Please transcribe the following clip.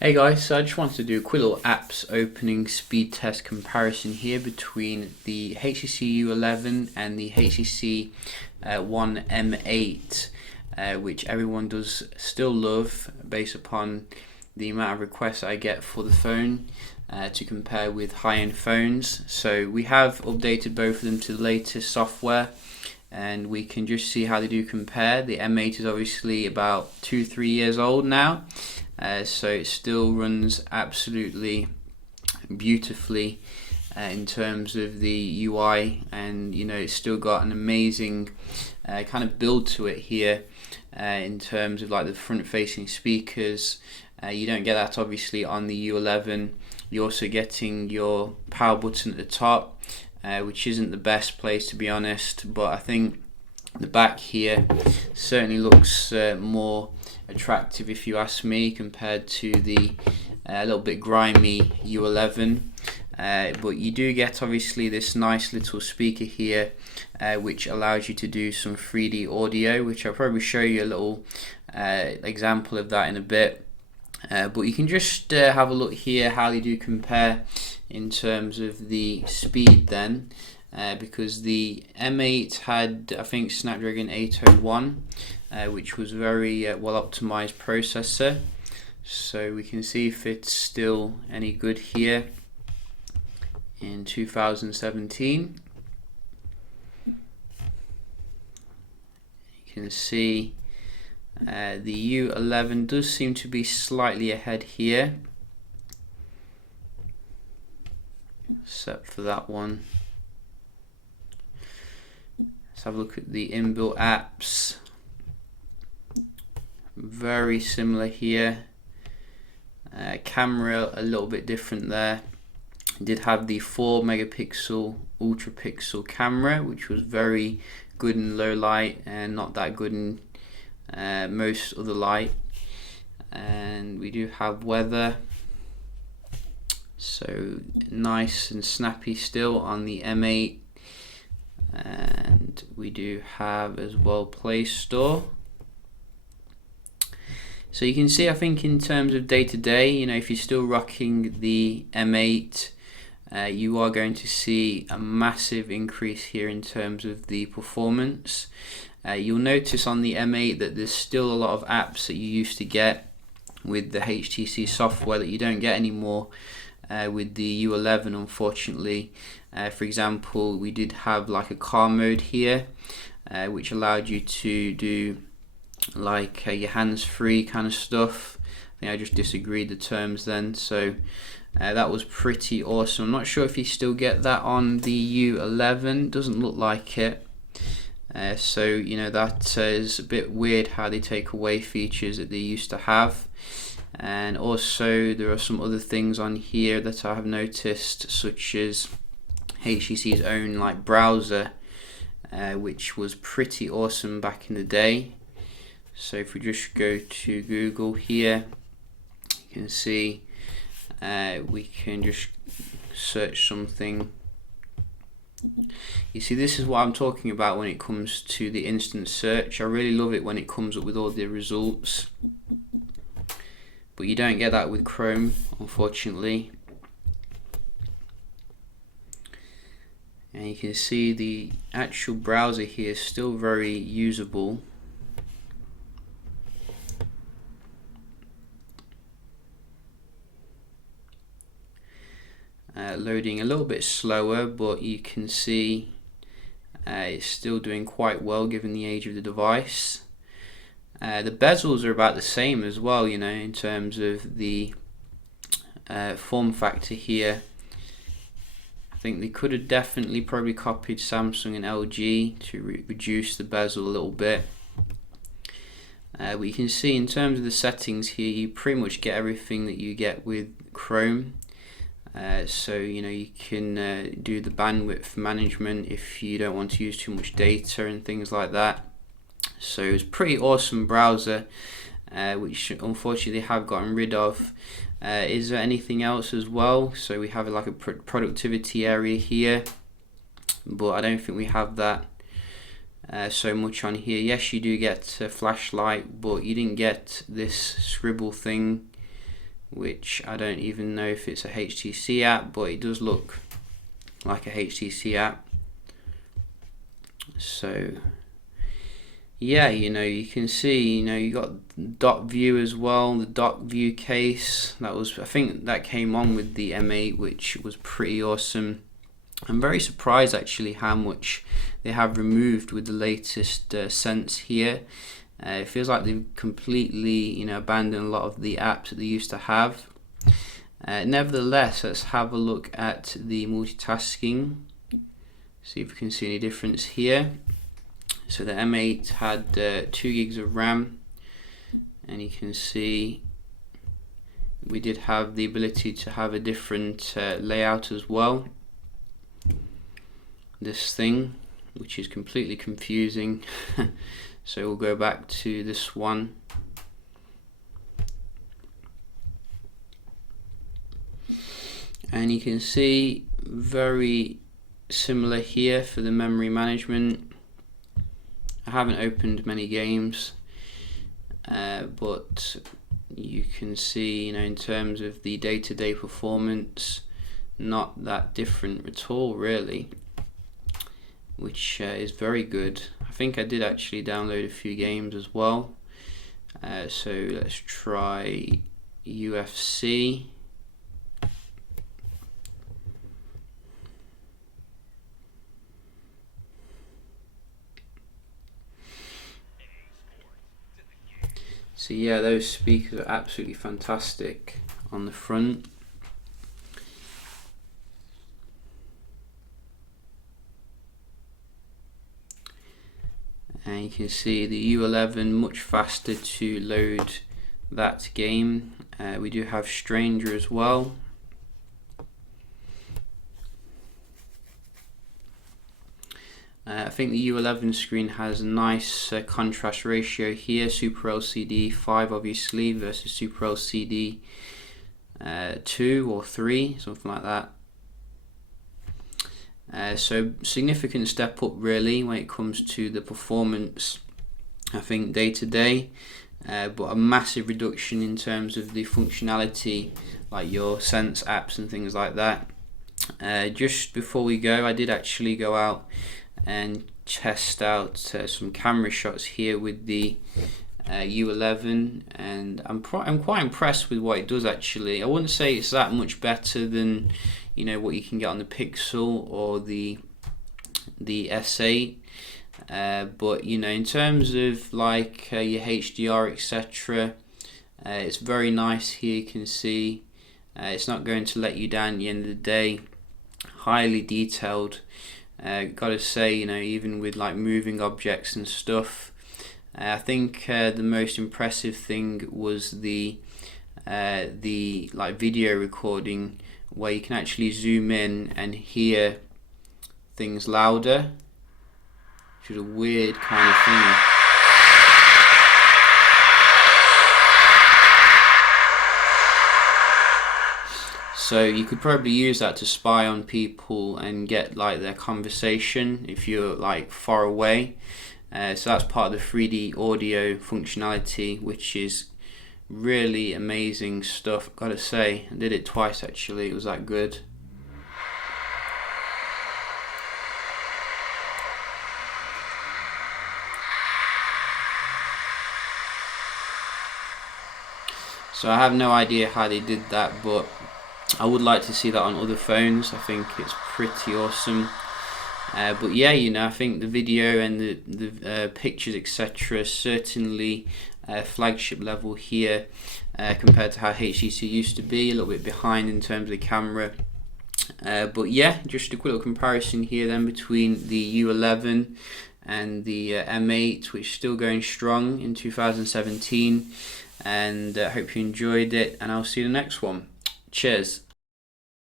Hey guys, so I just wanted to do a quick little apps opening speed test comparison here between the HTC U11 and the HTC One M8, which everyone does still love based upon the amount of requests I get for the phone to compare with high-end phones. So we have updated both of them to the latest software, and we can just see how they do compare. The M8 is obviously about 2-3 years old now, so it still runs absolutely beautifully in terms of the UI, and it's still got an amazing kind of build to it here in terms of like the front facing speakers. You don't get that obviously on the U11. You're also getting your power button at the top, which isn't the best place to be honest, but I think the back here certainly looks more attractive if you ask me, compared to the little bit grimy U11. But you do get obviously this nice little speaker here, which allows you to do some 3D audio, which I'll probably show you a little example of that in a bit. But you can just have a look here how they do compare in terms of the speed then, because the M8 had, I think, Snapdragon 801, which was very well optimized processor. So we can see if it's still any good here in 2017. You can see the U11 does seem to be slightly ahead here, except for that one. Let's have a look at the inbuilt apps. Very similar here. Camera a little bit different there. It did have the 4 megapixel ultra pixel camera, which was very good in low light and not that good in most other light. And we do have weather, so nice and snappy still on the M8. And we do have as well Play Store. So you can see, I think in terms of day to day, if you're still rocking the M8, you are going to see a massive increase here in terms of the performance. You'll notice on the M8 that there's still a lot of apps that you used to get with the HTC software that you don't get anymore with the U11, unfortunately. For example, we did have like a car mode here, which allowed you to do like your hands-free kind of stuff. I think I just disagreed the terms then, so that was pretty awesome. I'm not sure if you still get that on the U11, doesn't look like it. So that is a bit weird how they take away features that they used to have. And also there are some other things on here that I have noticed, such as HTC's own like browser, which was pretty awesome back in the day. So if we just go to Google here, you can see we can just search something. You see, this is what I'm talking about when it comes to the instant search. I really love it when it comes up with all the results, but you don't get that with Chrome, unfortunately. And you can see the actual browser here is still very usable. Loading a little bit slower, but you can see it's still doing quite well given the age of the device. The bezels are about the same as well, in terms of the form factor here. I think they could have definitely probably copied Samsung and LG to reduce the bezel a little bit. But you can see in terms of the settings here, you pretty much get everything that you get with Chrome. So you can do the bandwidth management if you don't want to use too much data and things like that. So it's a pretty awesome browser, which unfortunately they have gotten rid of. Is there anything else as well? So we have like a productivity area here, but I don't think we have that so much on here. Yes, you do get a flashlight, but you didn't get this scribble thing which I don't even know if it's a HTC app, but it does look like a HTC app. So yeah, you can see, you got dock view as well, the dock view case. That was, I think that came on with the M8, which was pretty awesome. I'm very surprised actually how much they have removed with the latest Sense here. It feels like they've completely, abandoned a lot of the apps that they used to have. Nevertheless, let's have a look at the multitasking. See if we can see any difference here. So the M8 had 2 gigs of RAM, and you can see we did have the ability to have a different layout as well. This thing, which is completely confusing. So we'll go back to this one. And you can see very similar here for the memory management. I haven't opened many games, but you can see, in terms of the day-to-day performance, not that different at all really, which is very good. I think I did actually download a few games as well. So let's try UFC. So yeah, those speakers are absolutely fantastic on the front. And you can see the U11 much faster to load that game. We do have Stranger as well. I think the U11 screen has a nice contrast ratio here. Super LCD 5 obviously versus Super LCD 2 or 3, something like that. So significant step up really when it comes to the performance, I think, day to day, but a massive reduction in terms of the functionality, like your Sense apps and things like that. Just before we go, I did actually go out and test out some camera shots here with the U11, and I'm quite impressed with what it does actually. I wouldn't say it's that much better than what you can get on the Pixel or the S8, but in terms of like your HDR etc, it's very nice here. You can see it's not going to let you down at the end of the day. Highly detailed. Gotta say, even with like moving objects and stuff, I think the most impressive thing was the like video recording, where you can actually zoom in and hear things louder, which is a weird kind of thing. So you could probably use that to spy on people and get like their conversation if you're like far away. So that's part of the 3D audio functionality, which is really amazing stuff. Gotta say, I did it twice actually, it was that good. So I have no idea how they did that, but I would like to see that on other phones. I think it's pretty awesome. But yeah, I think the video and the pictures etc, certainly flagship level here compared to how HTC used to be, a little bit behind in terms of the camera. But yeah, just a quick little comparison here then between the U11 and the M8, which is still going strong in 2017. And I hope you enjoyed it, and I'll see you in the next one. Cheers.